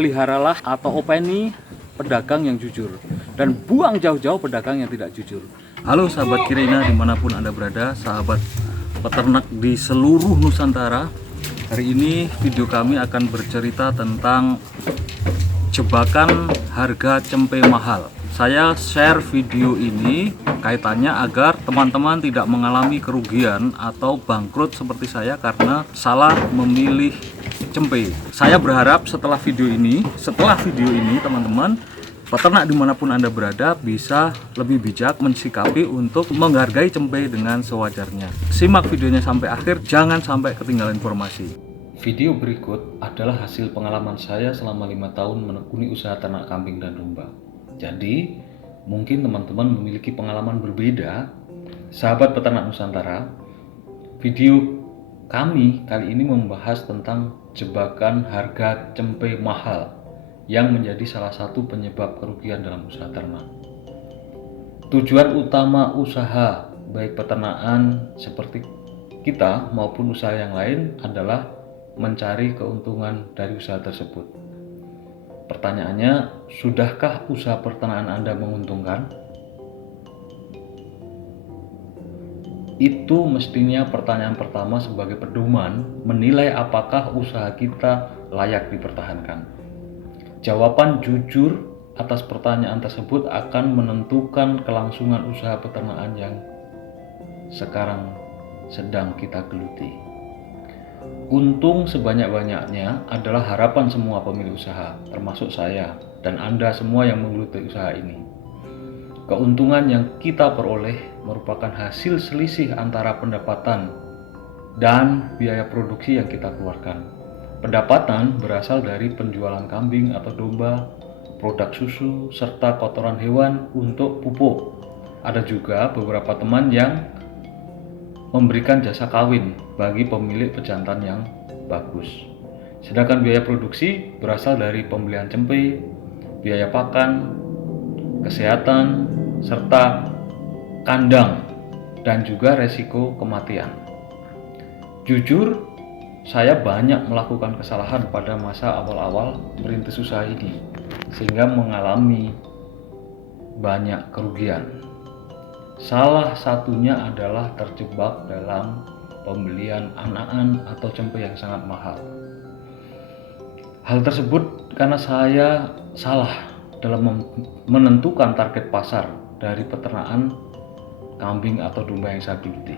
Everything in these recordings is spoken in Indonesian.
peliharalah atau openi pedagang yang jujur dan buang jauh-jauh pedagang yang tidak jujur. Halo sahabat Kirina dimanapun Anda berada, sahabat peternak di seluruh Nusantara. Hari ini video kami akan bercerita tentang jebakan harga cempe mahal. Saya share video ini kaitannya agar teman-teman tidak mengalami kerugian atau bangkrut seperti saya karena salah memilih cempe. Saya berharap setelah video ini teman-teman peternak dimanapun Anda berada bisa lebih bijak mensikapi untuk menghargai cempe dengan sewajarnya. Simak videonya sampai akhir, jangan sampai ketinggalan informasi. Video berikut adalah hasil pengalaman saya selama 5 tahun menekuni usaha ternak kambing dan domba. Jadi, mungkin teman-teman memiliki pengalaman berbeda. Sahabat peternak Nusantara, video kami kali ini membahas tentang jebakan harga cempe mahal yang menjadi salah satu penyebab kerugian dalam usaha ternak. Tujuan utama usaha baik peternakan seperti kita maupun usaha yang lain adalah mencari keuntungan dari usaha tersebut. Pertanyaannya, sudahkah usaha peternakan Anda menguntungkan? Itu mestinya pertanyaan pertama sebagai pedoman menilai apakah usaha kita layak dipertahankan. Jawaban jujur atas pertanyaan tersebut akan menentukan kelangsungan usaha peternakan yang sekarang sedang kita geluti. Untung sebanyak-banyaknya adalah harapan semua pemilik usaha, termasuk saya dan Anda semua yang menggeluti usaha ini. Keuntungan yang kita peroleh merupakan hasil selisih antara pendapatan dan biaya produksi yang kita keluarkan. Pendapatan berasal dari penjualan kambing atau domba, produk susu, serta kotoran hewan untuk pupuk. Ada juga beberapa teman yang memberikan jasa kawin bagi pemilik pejantan yang bagus. Sedangkan biaya produksi berasal dari pembelian cempe, biaya pakan, kesehatan, serta kandang, dan juga resiko kematian. Jujur, saya banyak melakukan kesalahan pada masa awal-awal merintis usaha ini, sehingga mengalami banyak kerugian. Salah satunya adalah terjebak dalam pembelian anakan atau cempe yang sangat mahal. Hal tersebut karena saya salah dalam menentukan target pasar dari peternakan kambing atau domba yang saya geluti.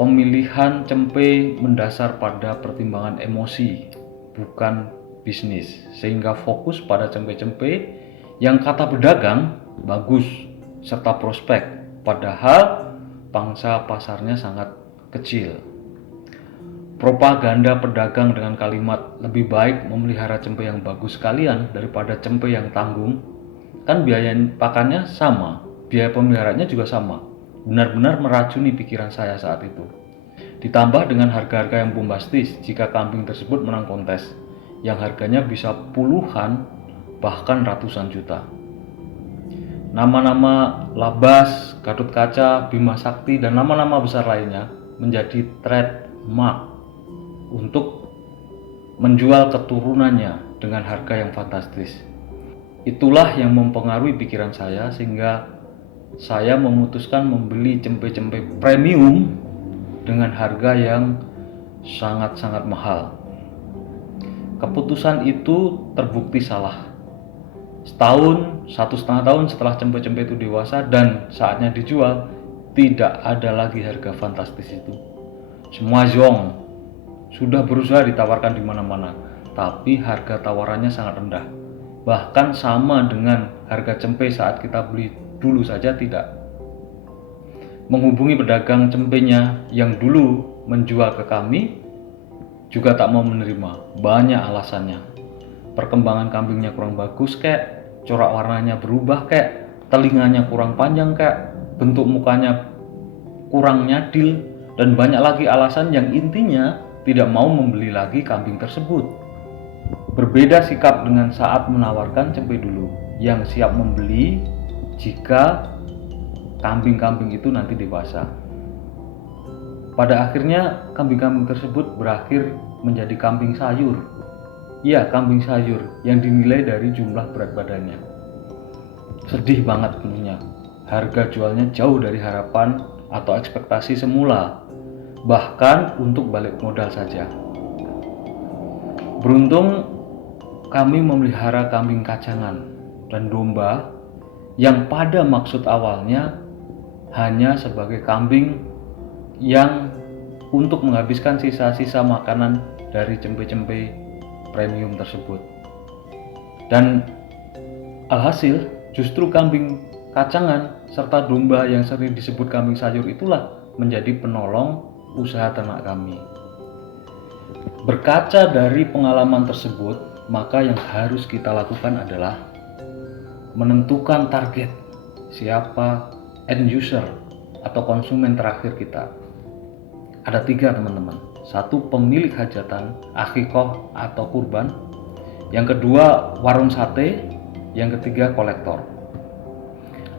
Pemilihan cempe mendasar pada pertimbangan emosi, bukan bisnis, sehingga fokus pada cempe-cempe yang kata pedagang bagus serta prospek, padahal pangsa pasarnya sangat kecil. Propaganda pedagang dengan kalimat lebih baik memelihara cempe yang bagus sekalian daripada cempe yang tanggung, kan biaya pakannya sama, biaya pemeliharaannya juga sama, benar-benar meracuni pikiran saya saat itu. Ditambah dengan harga-harga yang bombastis jika kambing tersebut menang kontes, yang harganya bisa puluhan bahkan ratusan juta. Nama-nama Labas, Gatot Kaca, Bima Sakti, dan nama-nama besar lainnya menjadi trademark untuk menjual keturunannya dengan harga yang fantastis. Itulah yang mempengaruhi pikiran saya sehingga saya memutuskan membeli cempe-cempe premium dengan harga yang sangat-sangat mahal. Keputusan itu terbukti salah. Setahun, 1,5 tahun setelah cempe-cempe itu dewasa dan saatnya dijual, tidak ada lagi harga fantastis itu. Semua zong, sudah berusaha ditawarkan di mana-mana, tapi harga tawarannya sangat rendah. Bahkan sama dengan harga cempe saat kita beli dulu saja tidak. Menghubungi pedagang cempenya yang dulu menjual ke kami juga tak mau menerima, banyak alasannya. Perkembangan kambingnya kurang bagus kek, corak warnanya berubah kek, telinganya kurang panjang kek, bentuk mukanya kurang nyadil, dan banyak lagi alasan yang intinya tidak mau membeli lagi kambing tersebut. Berbeda sikap dengan saat menawarkan cempe dulu, yang siap membeli jika kambing-kambing itu nanti dewasa. Pada akhirnya kambing-kambing tersebut berakhir menjadi kambing sayur Iya, kambing sayur yang dinilai dari jumlah berat badannya. Sedih banget tentunya. Harga jualnya jauh dari harapan atau ekspektasi semula, bahkan untuk balik modal saja. Beruntung kami memelihara kambing kacangan dan domba yang pada maksud awalnya hanya sebagai kambing yang untuk menghabiskan sisa-sisa makanan dari cempe-cempe premium tersebut. Dan alhasil justru kambing kacangan serta domba yang sering disebut kambing sayur itulah menjadi penolong usaha ternak kami. Berkaca dari pengalaman tersebut, maka yang harus kita lakukan adalah menentukan target siapa end user atau konsumen terakhir kita. Ada 3 teman-teman. 1 pemilik hajatan, akikoh atau kurban. Yang kedua warung sate. Yang ketiga kolektor.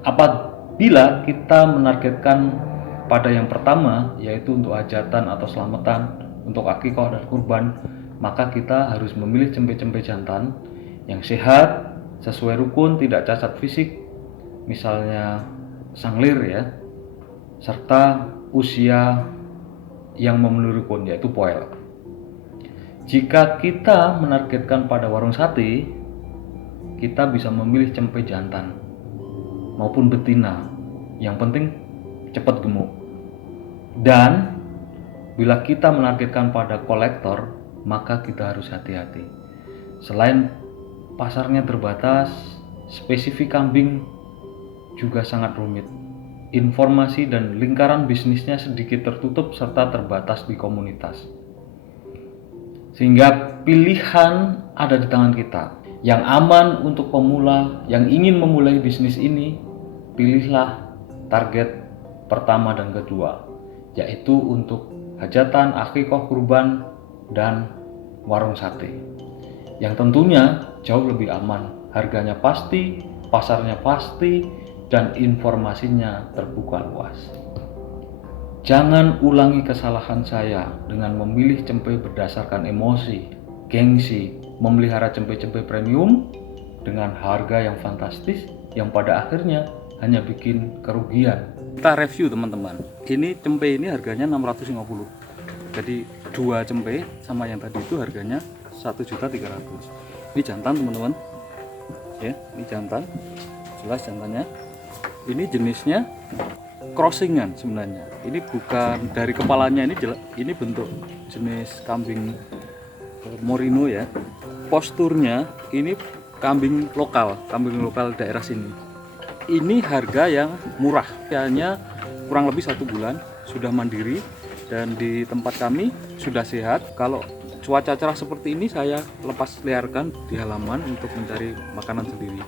Apabila kita menargetkan pada yang pertama, yaitu untuk hajatan atau selamatan, untuk akikoh dan kurban, maka kita harus memilih cempe-cempe jantan yang sehat, sesuai rukun, tidak cacat fisik, misalnya sanglir ya, serta usia yang memenuhi rukun, yaitu poel. Jika kita menargetkan pada warung sate, kita bisa memilih cempe jantan maupun betina, yang penting cepat gemuk. Dan bila kita menargetkan pada kolektor, maka kita harus hati-hati. Selain pasarnya terbatas, spesifik kambing juga sangat rumit. Informasi dan lingkaran bisnisnya sedikit tertutup serta terbatas di komunitas. Sehingga pilihan ada di tangan kita. Yang aman untuk pemula yang ingin memulai bisnis ini, pilihlah target pertama dan kedua, yaitu untuk hajatan, akikoh, kurban, dan warung sate. Yang tentunya jauh lebih aman, harganya pasti, pasarnya pasti, dan informasinya terbuka luas. Jangan ulangi kesalahan saya dengan memilih cempe berdasarkan emosi, gengsi, memelihara cempe-cempe premium dengan harga yang fantastis yang pada akhirnya hanya bikin kerugian. Kita review teman-teman. Ini cempe ini harganya 650. Jadi 2 cempe sama yang tadi itu harganya 1.300.000. Ini jantan teman-teman. Ya, ini jantan. Jelas jantannya. Ini jenisnya crossingan sebenarnya. Ini bukan dari kepalanya, ini bentuk jenis kambing Merino ya. Posturnya ini kambing lokal daerah sini. Ini harga yang murah, hanya kurang lebih 1 bulan sudah mandiri dan di tempat kami sudah sehat. Kalau cuaca cerah seperti ini saya lepas liarkan di halaman untuk mencari makanan sendiri.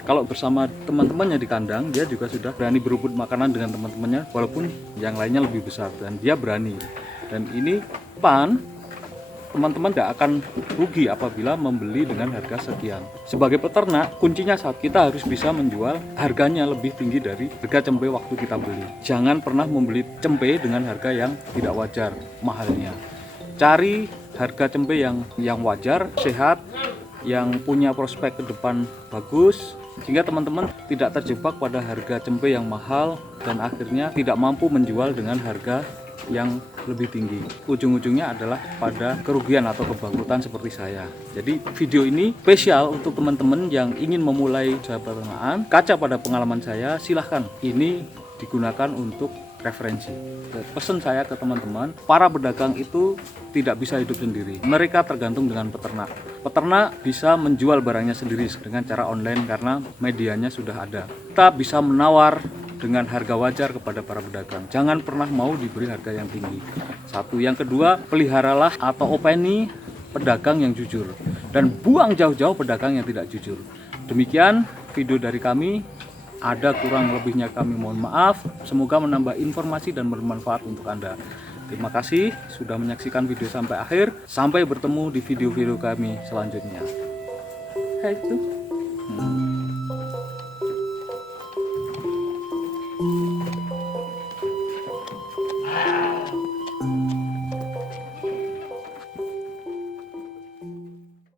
Kalau bersama teman-temannya di kandang, dia juga sudah berani berebut makanan dengan teman-temannya, walaupun yang lainnya lebih besar dan dia berani. Dan ini teman-teman tidak akan rugi apabila membeli dengan harga sekian. Sebagai peternak, kuncinya saat kita harus bisa menjual harganya lebih tinggi dari harga cempe waktu kita beli. Jangan pernah membeli cempe dengan harga yang tidak wajar mahalnya. Cari harga cempe yang wajar, sehat, yang punya prospek ke depan bagus, sehingga teman-teman tidak terjebak pada harga cempe yang mahal dan akhirnya tidak mampu menjual dengan harga yang lebih tinggi. Ujung-ujungnya adalah pada kerugian atau kebangkrutan seperti saya. Jadi video ini spesial untuk teman-teman yang ingin memulai usaha peternakan. Kaca pada pengalaman saya, silahkan ini digunakan untuk referensi. Pesan saya ke teman-teman, para pedagang itu tidak bisa hidup sendiri. Mereka tergantung dengan peternak. Peternak bisa menjual barangnya sendiri dengan cara online karena medianya sudah ada. Kita bisa menawar dengan harga wajar kepada para pedagang. Jangan pernah mau diberi harga yang tinggi. Satu, yang kedua, peliharalah atau openi pedagang yang jujur dan buang jauh-jauh pedagang yang tidak jujur. Demikian video dari kami. Ada kurang lebihnya kami mohon maaf. Semoga menambah informasi dan bermanfaat untuk Anda. Terima kasih sudah menyaksikan video sampai akhir. Sampai bertemu di video-video kami selanjutnya. Hai tuh.